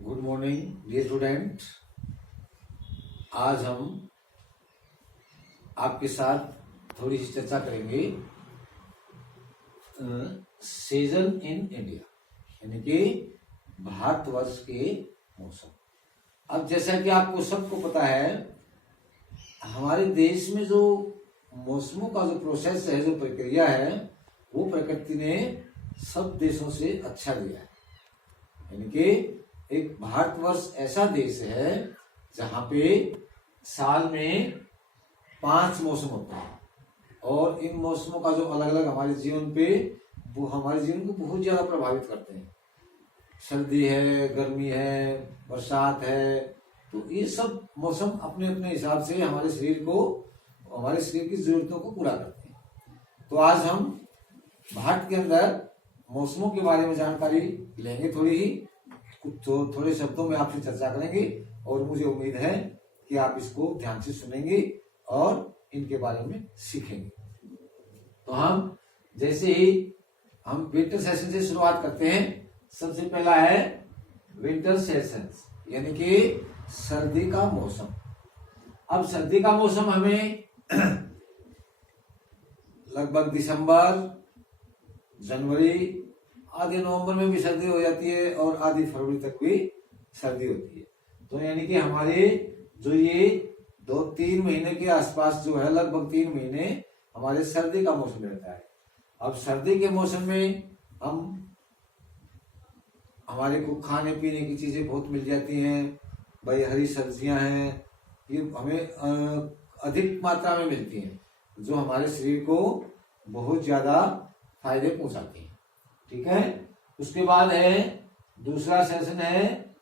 Good morning dear student. आज हम आपके साथ थोड़ी सी चर्चा करेंगे सीजन इन इंडिया, यानी कि भारतवर्ष के मौसम। अब जैसा कि आपको सबको पता है, हमारे देश में जो मौसमों का जो प्रोसेस है, जो प्रक्रिया है, वो प्रकृति ने सब देशों से अच्छा दिया है। यानी कि एक भारतवर्ष ऐसा देश है जहाँ पे साल में 5 मौसम होते हैं और इन मौसमों का जो अलग अलग हमारे जीवन पे वो हमारे जीवन को बहुत ज्यादा प्रभावित करते हैं। सर्दी है, गर्मी है, बरसात है, तो ये सब मौसम अपने अपने हिसाब से हमारे शरीर की जरूरतों को पूरा करते हैं। तो आज हम भारत के अंदर मौसमों के बारे में जानकारी लेंगे, थोड़े शब्दों में आपसे चर्चा करेंगे और मुझे उम्मीद है कि आप इसको ध्यान से सुनेंगे और इनके बारे में सीखेंगे। तो हम जैसे ही हम विंटर सेशन से शुरुआत करते हैं, सबसे पहला है विंटर सेशन, यानी कि सर्दी का मौसम। अब सर्दी का मौसम हमें लगभग दिसंबर, जनवरी, आधे नवंबर में भी सर्दी हो जाती है और आधी फरवरी तक भी सर्दी होती है। तो यानी कि हमारे जो ये 2-3 महीने के आसपास जो है, लगभग 3 महीने हमारे सर्दी का मौसम रहता है। अब सर्दी के मौसम में हमारे को खाने पीने की चीजें बहुत मिल जाती हैं। भाई हरी सब्जियां हैं, ये हमें अधिक मात्रा में मिलती हैं, जो हमारे शरीर को बहुत ज्यादा फायदे पहुंचाती हैं। ठीक है। उसके बाद है दूसरा सेशन है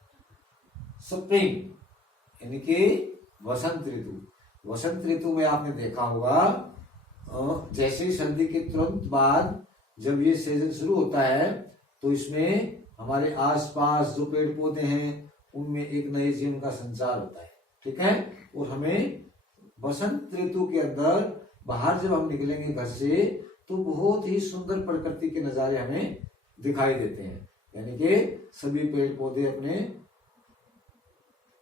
स्प्रिंग, यानी कि वसंत ऋतु। वसंत ऋतु में आपने देखा होगा, जैसे ही सर्दी के तुरंत बाद जब ये सीजन शुरू होता है, तो इसमें हमारे आसपास जो पेड़ पौधे हैं उनमें एक नए जीवन का संचार होता है। ठीक है। और हमें वसंत ऋतु के अंदर बाहर जब हम निकलेंगे घर से, तो बहुत ही सुंदर प्रकृति के नजारे हमें दिखाई देते हैं। यानी कि सभी पेड़ पौधे अपने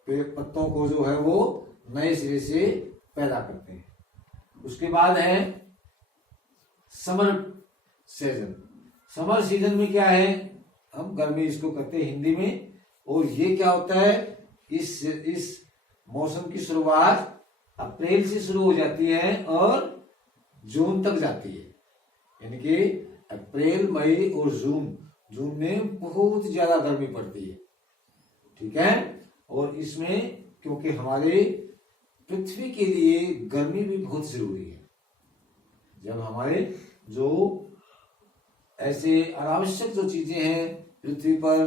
पत्तों को जो है वो नए सिरे से पैदा करते हैं। उसके बाद है समर सीजन। समर सीजन में क्या है, हम गर्मी इसको कहते हैं हिंदी में। और ये क्या होता है, इस मौसम की शुरुआत अप्रैल से शुरू हो जाती है और जून तक जाती है। यानी कि अप्रैल, मई और जून में बहुत ज्यादा गर्मी पड़ती है। ठीक है। और इसमें क्योंकि हमारे पृथ्वी के लिए गर्मी भी बहुत जरूरी है। जब हमारे जो ऐसे अनावश्यक जो चीजें हैं पृथ्वी पर,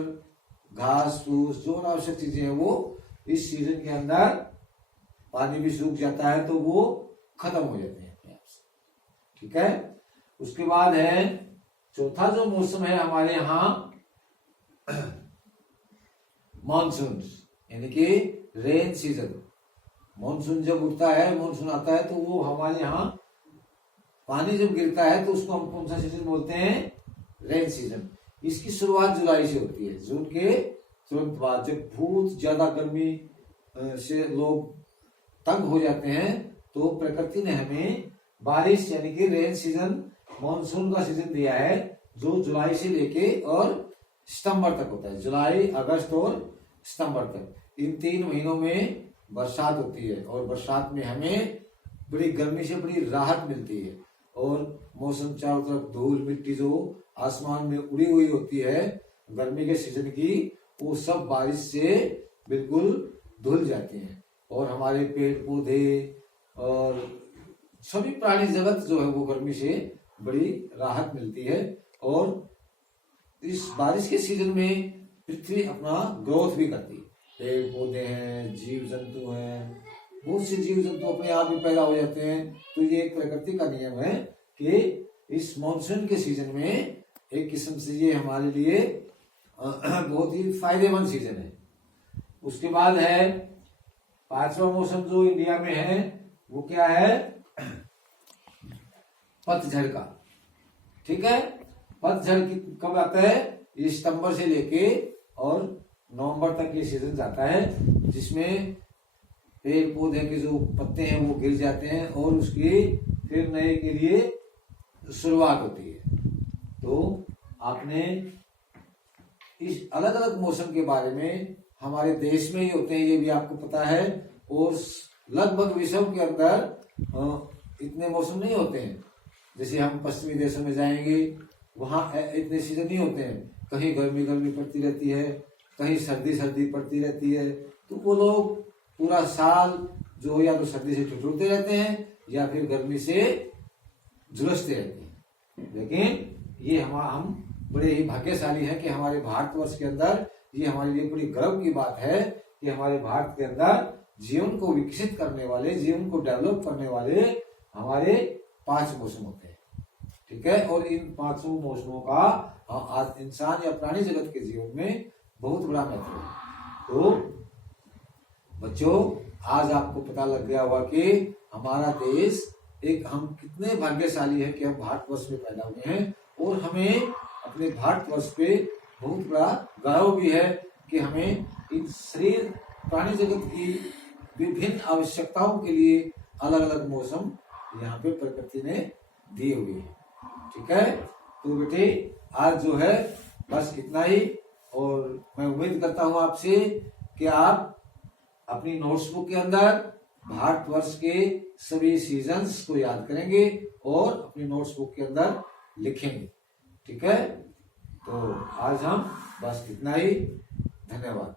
घास फूस, जो अनावश्यक चीजें हैं, वो इस सीजन के अंदर पानी भी सूख जाता है तो वो खत्म हो जाते हैं अपने आप से। ठीक है। उसके बाद है चौथा जो मौसम है हमारे यहाँ मानसून, यानी कि रेन सीजन। मानसून जब उठता है, मानसून आता है, तो वो हमारे यहाँ पानी जब गिरता है तो उसको हम कौन सा सीजन बोलते हैं, रेन सीजन। इसकी शुरुआत जुलाई से होती है। जून के तुरंत बाद जब बहुत ज्यादा गर्मी से लोग तंग हो जाते हैं, तो प्रकृति ने हमें बारिश यानी कि रेन सीजन, मॉनसून का सीजन दिया है, जो जुलाई से लेके और सितंबर तक होता है। जुलाई, अगस्त और सितंबर तक इन 3 महीनों में बरसात होती है और बरसात में हमें बड़ी गर्मी से बड़ी राहत मिलती है और मौसम चारों तरफ धूल मिट्टी जो आसमान में उड़ी हुई होती है गर्मी के सीजन की, वो सब बारिश से बिल्कुल धुल जाती है और हमारे पेड़ पौधे और सभी प्राणी जगत जो है वो गर्मी से बड़ी राहत मिलती है। और इस बारिश के सीजन में पृथ्वी अपना ग्रोथ भी करती है। पेड़ पौधे हैं, जीव जंतु हैं, बहुत से जीव जंतु अपने आप ही पैदा हो जाते हैं। तो ये एक प्रकृति का नियम है कि इस मॉनसून के सीजन में एक किस्म से ये हमारे लिए बहुत ही फायदेमंद सीजन है। उसके बाद है 5वां मौसम जो इंडिया में है, वो क्या है, पतझड़ का। ठीक है। पतझड़ कब आता है, ये सितंबर से लेके और नवंबर तक तक ये सीजन जाता है जिसमें पेड़ पौधे के जो पत्ते हैं वो गिर जाते हैं और उसकी फिर नए के लिए शुरुआत होती है। तो आपने इस अलग अलग मौसम के बारे में हमारे देश में ही होते हैं ये भी आपको पता है, और लगभग विश्व के अंदर इतने मौसम नहीं होते हैं। जैसे हम पश्चिमी देशों में जाएंगे वहां इतने सीजन नहीं होते हैं, कहीं गर्मी गर्मी पड़ती रहती है, कहीं सर्दी सर्दी पड़ती रहती है। तो वो लोग पूरा साल जो या तो सर्दी से ठिठुरते रहते हैं या फिर गर्मी से झुलसते रहते हैं। लेकिन ये हम बड़े ही भाग्यशाली हैं कि हमारे भारतवर्ष के अंदर, ये हमारे लिए बड़ी गर्व की बात है कि हमारे भारत के अंदर जीवन को विकसित करने वाले, जीवन को डेवलप करने वाले हमारे 5 मौसम होते हैं। ठीक है, और इन 5 मौसमों का आज इंसान या प्राणी जगत के जीवन में बहुत बड़ा महत्व है। तो बच्चों, आज आपको पता लग गया होगा कि हमारा देश हम कितने भाग्यशाली हैं कि हम भारतवर्ष में पैदा हुए हैं, और हमें अपने भारतवर्ष पे बहुत बड़ा गर्व भी है कि हमें इन शरीर प्राणी जगत की विभिन्न आवश्यकताओं के लिए अलग अलग मौसम यहाँ पे प्रकृति ने दिए हुए हैं। ठीक है, तो बेटे आज जो है बस इतना ही, और मैं उम्मीद करता हूँ आपसे कि आप अपनी नोट्सबुक के अंदर भारतवर्ष के सभी सीजन्स को याद करेंगे और अपनी नोट्सबुक के अंदर लिखेंगे। ठीक है, तो आज हम बस इतना ही। धन्यवाद।